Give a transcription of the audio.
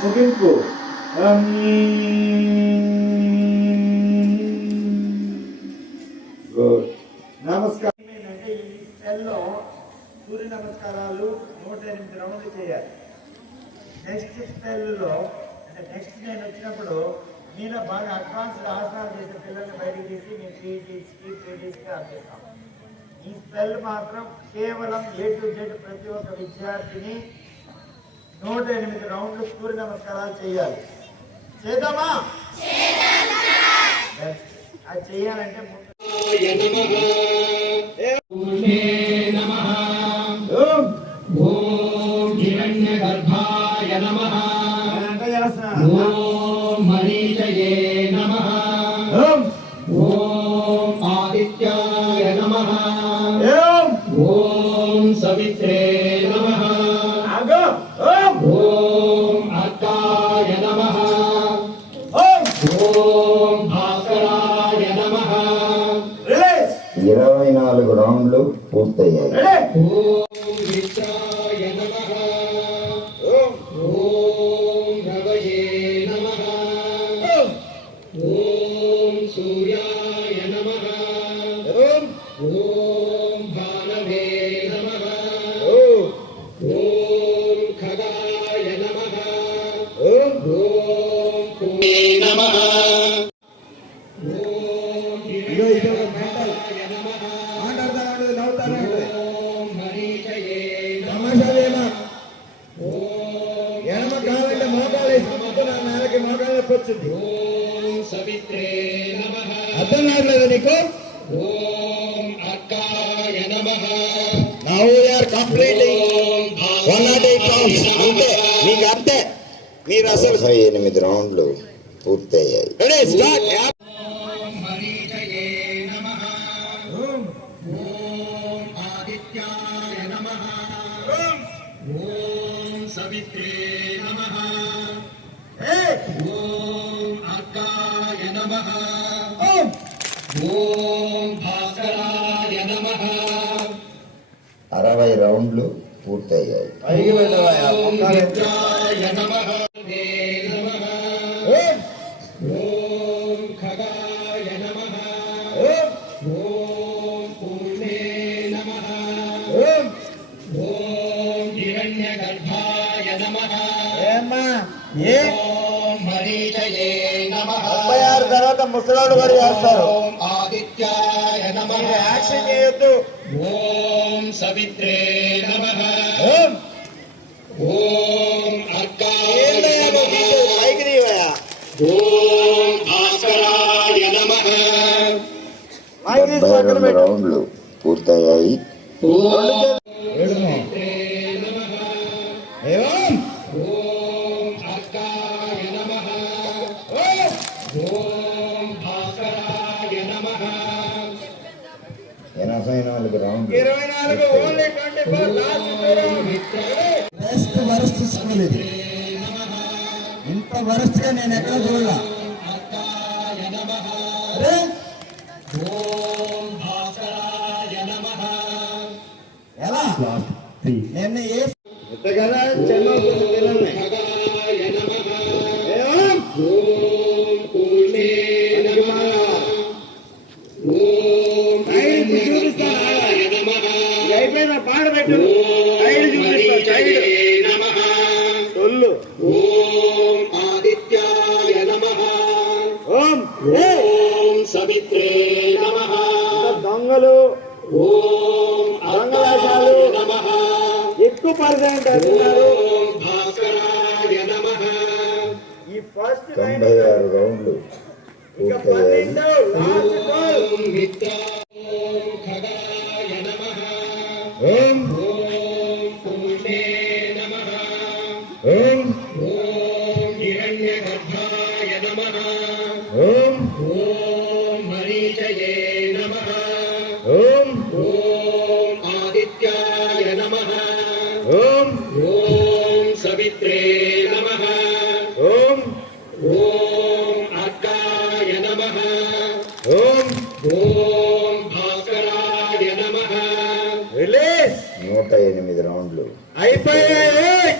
ముగింపు గుడ్. నమస్కారం ఏంటంటే ఈ సెల్లో సూర్య నమస్కారాలు 108 రౌండ్లు చేయాలి. నెక్స్ట్ సెల్లో అంటే నెక్స్ట్ నేను వచ్చినప్పుడు నేను బాగా అడ్వాన్స్డ్ ఆసనాలు చేసే పిల్లల్ని బయటకు తీసి మేము పీటీస్కి అందిస్తాం. ఈ స్పెల్ మాత్రం కేవలం A to Z ప్రతి ఒక్క విద్యార్థిని 108 రౌండ్లు సూర్య నమస్కారాలు చేయాలి. చేద్దామా? అది చేయాలంటే ఆదిత్యాయ నమః. ఓం సవిత్రే నమః. ఓం అర్కాయ నమః. ఓం భాస్కరాయ నమః. 24 రౌండ్లు పూర్తయ్యాయి. ఓం మిత్రాయ నమః. ఓం రవయే నమః. ఓం సూర్యాయ నమః. ఓం భానవే నమః. ఓం ఖగాయ నమః. ఓం పూర్ణే నమః. ఓం హిరణ్యాయ నమః. ఓం మరీచయే నమః. ఎడమ కాలంటే మోకాలు వేసుకుంటూ నా నేలకి మోకాలు నొప్పి వచ్చింది. ఓం సవిత్రే నమః. అర్థం కావట్లేదు నీకు? ఓం అర్కాయ నమః. Now we are completing 108 rounds. అంతే, మీకు అంతే. మీరు అసలు 28 రౌండ్లు పూర్తయ్యాయి. Ready start. ఓం మరీచయే నమః. ఓం ఆదిత్యాయ నమః. ఓం సవిత్రే నమః. ఓం అర్కాయ నమః. ఓం భాస్కరాయ నమః. 60 రౌండ్లు పూర్తయ్యాయి. ఓం మిత్రాయ నమః. నమః. ఓం ఖగాయ నమః. ఓం పూర్ణే నమః. ఓం హిరణ్యగర్భాయ నమః. ఓం మరీచయే నమః. 36 తర్వాత ముసలాళ్ళు కూడా చేస్తారు. ఓం ఆదిత్యాయ నమః. యాక్షన్ చేయొద్దు. ఓం సవిత్రే నమః. ఓం అర్కాయ నమః. పైకి నీవయా. ఓం భాస్కరాయ నమః. 72 రౌండ్లు పూర్తయ్యాయి. ఓం సవిత్రే నమః. ఓం అర్కాయ నమః. ఓం భాస్కరాయ నమః. 84 రౌండ్లు 24 only 24 last. Best worst school ఇది. ఇంత వరస్ట్ గా నేను ఎక్కడ చూడాల. అర్కాయ నమః. అరే ఓం భాస్కరాయ నమః. ఎలా నేను ఏ కదా చెన్నోకు పిల్లల్ని ఖగాయ నమః. ఏం ఓం పూర్ణే నమః. ఓం హిరణ్యగర్భాయ నమః. అయిపోయిన పాట పెట్టు. ఐదు చూపిస్తా. నమః. సొల్లు. ఓం ఆదిత్యాయ నమః. ఓం ఓం సవిత్రే నమః. దొంగలు ఓం అర్కాయ నమః. ఎక్కువ పర్సెంట్ అంటున్నారు. ఓం భాస్కరాయ నమః. ఈ ఫస్ట్ 96 రౌండ్లు ఇంకా పూర్తయ్యాయి. 12 లాస్ట్ గోల్. ఓం మిత్ర. ఓం ఖగాయ నమః. ఓం ఓం పూర్ణే నమః. ఓం ఓం హిరణ్యగర్భాయ నమః. ఓం ఓం మరీచయే నమః. ఓం ఓం ఆదిత్యాయ నమః. ఓం ఓం సవిత్రే నమః. ఓం ఓం అర్కాయ నమః. ఓం ఓం భాస్కరాయ అయిపోయాయి.